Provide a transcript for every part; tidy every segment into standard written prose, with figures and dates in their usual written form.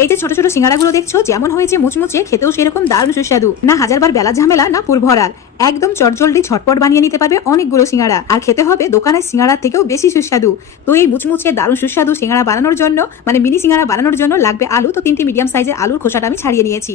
এই যে ছোট ছোট সিঙ্গারাগুলো দেখছো যেমন হয়েছে মুচমুচে, খেতেও সেরকম দারুণ সুস্বাদু। না হাজারবার বেলা ঝামেলা, না পুরভরার, একদম চটজলদি ঝটপট বানিয়ে নিতে পারবে অনেকগুলো সিঙ্গারা। আর খেতে হবে দোকানের সিঙ্গারার থেকেও বেশি সুস্বাদু। তো এই মুচমুচে দারুণ সুস্বাদু সিঙ্গারা বানানোর জন্য, মানে মিনি সিঙ্গারা বানানোর জন্য লাগবে আলু। তো 3টি মিডিয়াম সাইজের আলুর খোসাটা আমি ছাড়িয়ে নিয়েছি।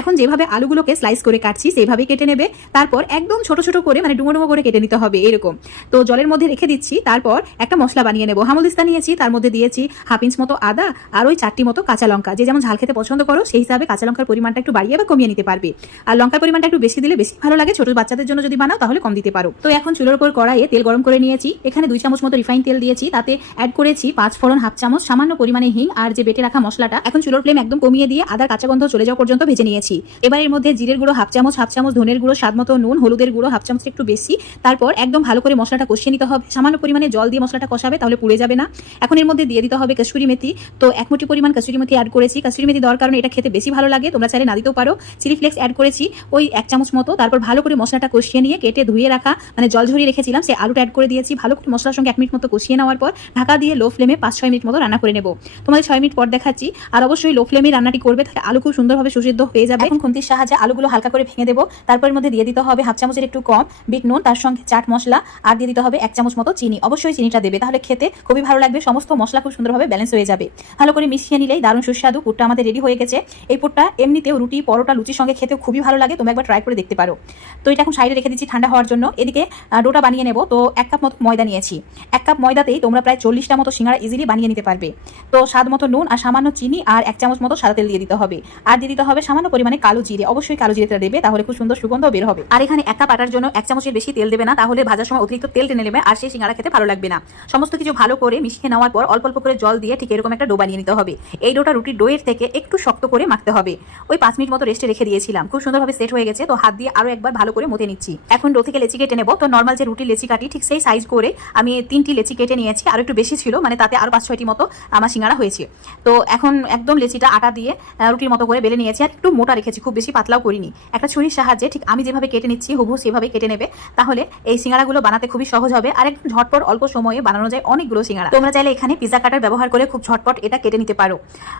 এখন যেভাবে আলুগুলোকে স্লাইস করে কাটছি সেইভাবেই কেটে নেবে। তারপর একদম ছোট ছোট করে, মানে ডুমো ডুমো করে কেটে নিতে হবে এরকম। তো জলের মধ্যে রেখে দিচ্ছি। তারপর একটা মশলা বানিয়ে নেবো। হামলদিস্তা নিয়েছি, তার মধ্যে দিয়েছি 1/2 ইঞ্চ মতো আদা আর ওই 4টি মতো কাঁচা লঙ্কা। যে যেমন ঝাল খেতে পছন্দ করো সেই হিসাবে কাঁচা লঙ্কার পরিমাণটা একটু বাড়িয়ে বা কমিয়ে নিতে পারবে। আর লঙ্কার পরিমাণটা একটু বেশি দিলে বেশি ভালো লাগে, ছোট বাচ্চাদের জন্য যদি বানাও তাহলে কম দিতে পারো। তো এখন চুলোর উপর কড়াইয়ে তেল গরম করে নিয়েছি। এখানে 2 চামচ মতো রিফাইন তেল দিয়েছি, তাতে অ্যাড করেছি 5 ফোড়ন, 1/2 চামচ, সামান্য পরিমাণে হিং আর যে বেটে রাখা মশলাটা। এখন চুলোর ফ্লেম একদম কমিয়ে দিয়ে আদার কাঁচা গন্ধ চলে যাওয়া পর্যন্ত ভেজে নিয়েছি। এবার এর মধ্যে জিরের গুঁড়ো 1/2 চামচ, 1/2 চামচ ধনের গুঁড়ো, স্বাদ মতো নুন, হলুদের গুঁড়ো 1/2 চামচ একটু বেশি। তারপর একদম ভালো করে মশলাটা কষিয়ে নিতে হবে। সামান্য পরিমাণে জল দিয়ে মশলাটা কষাবে, তাহলে পুড়ে যাবে না। এখন এর মধ্যে দিয়ে দিতে হবে কসুরি মেথি। তো 1 মুঠি পরিমাণ কসুরি মেথি অ্যাড করেছি। কসুরি মেথি দেওয়ার কারণে এটা খেতে বেশি ভালো লাগে, তোমরা চাইলে না দিতেও পারো। চিলি ফ্লেক্স অ্যাড করেছি ওই 1 চামচ মতো। তারপর ভালো করে মশলাটা কষিয়ে নিয়ে কেটে ধুয়ে রাখা, মানে জল ঝরিয়ে রেখেছিলাম, সেই আলুটা অ্যাড করে দিয়েছি। ভালো করে মশলার সঙ্গে 1 মিনিট মতো কষিয়ে নেওয়ার পর ঢাকা দিয়ে লো ফ্লেমে 5-6 মিনিট মতো রান্না করে নেব। তোমাদের 6 মিনিট পর দেখাচ্ছি। আর অবশ্যই লো ফ্লেমে রান্নাটি করবে, তাহলে আলু খুব সুন্দরভাবে সুসিদ্ধ হয়ে যাবে। এখন খুন্তির সাহায্যে আলুগুলো হালকা করে ভেঙে দেবো। তারপর এর মধ্যে দিয়ে দিতে হবে 1/2 চামচের একটু কম বিট নুন, তার সঙ্গে চাট মশলা, আর দিয়ে দিতে হবে 1 চামচ মতো চিনি। অবশ্যই চিনিটা দেবে, তাহলে খেতে খুবই ভালো লাগবে। সমস্ত মশলা খুব সুন্দরভাবে ব্যালেন্স হয়ে যাবে। ভালো করে মিশিয়ে নিলেই দারুণ সুস্বাদু পুরটা আমাদের রেডি হয়ে গেছে। এই পুরটা এমনিতেও রুটি, পরোটা, লুচির সঙ্গে খেতেও খুবই ভালো লাগে। তোমরা একবার ট্রাই করে দেখতে পারো। তো এটা এখন সাইডে রেখে দিচ্ছি ঠান্ডা হওয়ার জন্য। এদিকে ডোটা বানিয়ে নেব। তো 1 কাপ মতো ময়দা নিয়েছি। 1 কাপ ময়দাতেই তোমরা প্রায় 40টা মতো সিঙ্গারা ইজিলি বানিয়ে নিতে পারবে। তো স্বাদ মতো নুন আর সামান্য চিনি আর 1 চামচ মতো সাদা তেল দিয়ে দিতে হবে। আর দিয়ে দিতে হবে সামান্য পরিমাণে কালো জিরে। অবশ্যই কালো জিরেটা দেবে, তাহলে খুব সুন্দর সুগন্ধ বের হবে। আর এখানে 1 কাপ আটার জন্য 1 চামচের বেশি তেল দেবে না, তাহলে ভাজার সময় অতিরিক্ত তেল টেনে নেবে আর সেই সিঙ্গারা খেতে ভালো লাগবে না। সমস্ত কিছু ভালো করে মিশিয়ে নেওয়ার পর অল্প অল্প করে জল দিয়ে ঠিক এরকম একটা ডো বানিয়ে নিতে হবে। এই ডোটা রুটির ডোয়ের থেকে একটু শক্ত করে মাখতে হবে। ওই 5 মিনিট মতো রেস্টে রেখে দিয়েছিলাম, খুব সুন্দরভাবে সেট হয়ে গেছে। তো হাত দিয়ে আরো একবার ভালো করে মতে নিচ্ছি। এখন ডো থেকে লেচি কেটে নেব। তো নর্মাল যে রুটি লেচি কাটি ঠিক সেই সাইজ করে আমি 3টি লেচি কেটে নিয়েছি। আর একটু বেশি ছিল, মানে তাতে আরো 5-6টি মতো আমার সিঙ্গারা হয়েছে। তো এখন একদম লেচিটা আটা দিয়ে রুটির মতো করে বেলে নিয়েছি। আর একটু মোটা রেখেছি, খুব বেশি পাতলাও করিনি। একটা ছুরির সাহায্যে ঠিক আমি যেভাবে কেটে নিচ্ছি হুবহু সেভাবে কেটে নেবে, তাহলে এই সিঙ্গারাগুলো বানাতে খুবই সহজ হবে। আর একদম ঝটপট অল্প সময়ে বানানো যায় অনেকগুলো সিঙ্গারা। তোমরা চাইলে এখানে পিজা কাটার ব্যবহার করে খুব ঝটপট এটা কেটে নিতে পারো।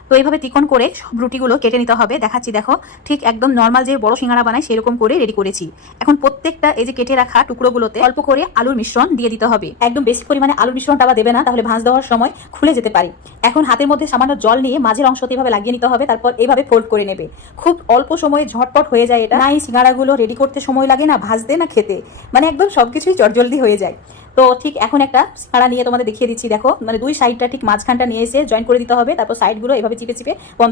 তো এইভাবে ত্রিকোণ করে সব রুটিগুলো কেটে নিতে হবে। দেখাচ্ছি দেখো, ঠিক একদম নর্মাল যে বড় সিঙ্গারা বানায় সেরকম করে রেডি করেছি। এখন প্রত্যেকটা এই যে কেটে রাখা টুকরোগুলোতে অল্প করে আলুর মিশ্রণ দিয়ে দিতে হবে। একদম বেশি পরিমাণে আলুর মিশ্রণটা দেবে না, তাহলে ভাঁজ দেওয়ার সময় খুলে যেতে পারে। এখন হাতের মধ্যে সামান্য জল নিয়ে মাঝের অংশতে এভাবে লাগিয়ে নিতে হবে। তারপর এইভাবে ফোল্ড করে নেবে। খুব অল্প সময়ে ঝটপট হয়ে যায় এটা। না এই সিঙ্গারাগুলো রেডি করতে সময় লাগে, না ভাজতে, না খেতে, মানে একদম সবকিছুই চটজলদি হয়ে যায়। তো ঠিক এখন একটা সিঙ্গারা নিয়ে তোমাদের দেখিয়ে দিচ্ছি। দেখো, মানে দুই সাইডটা ঠিক মাঝখানটা নিয়ে এসে জয়েন করে দিতে হবে। তারপর সাইডগুলো এভাবে চিপে চিপে বন্ধ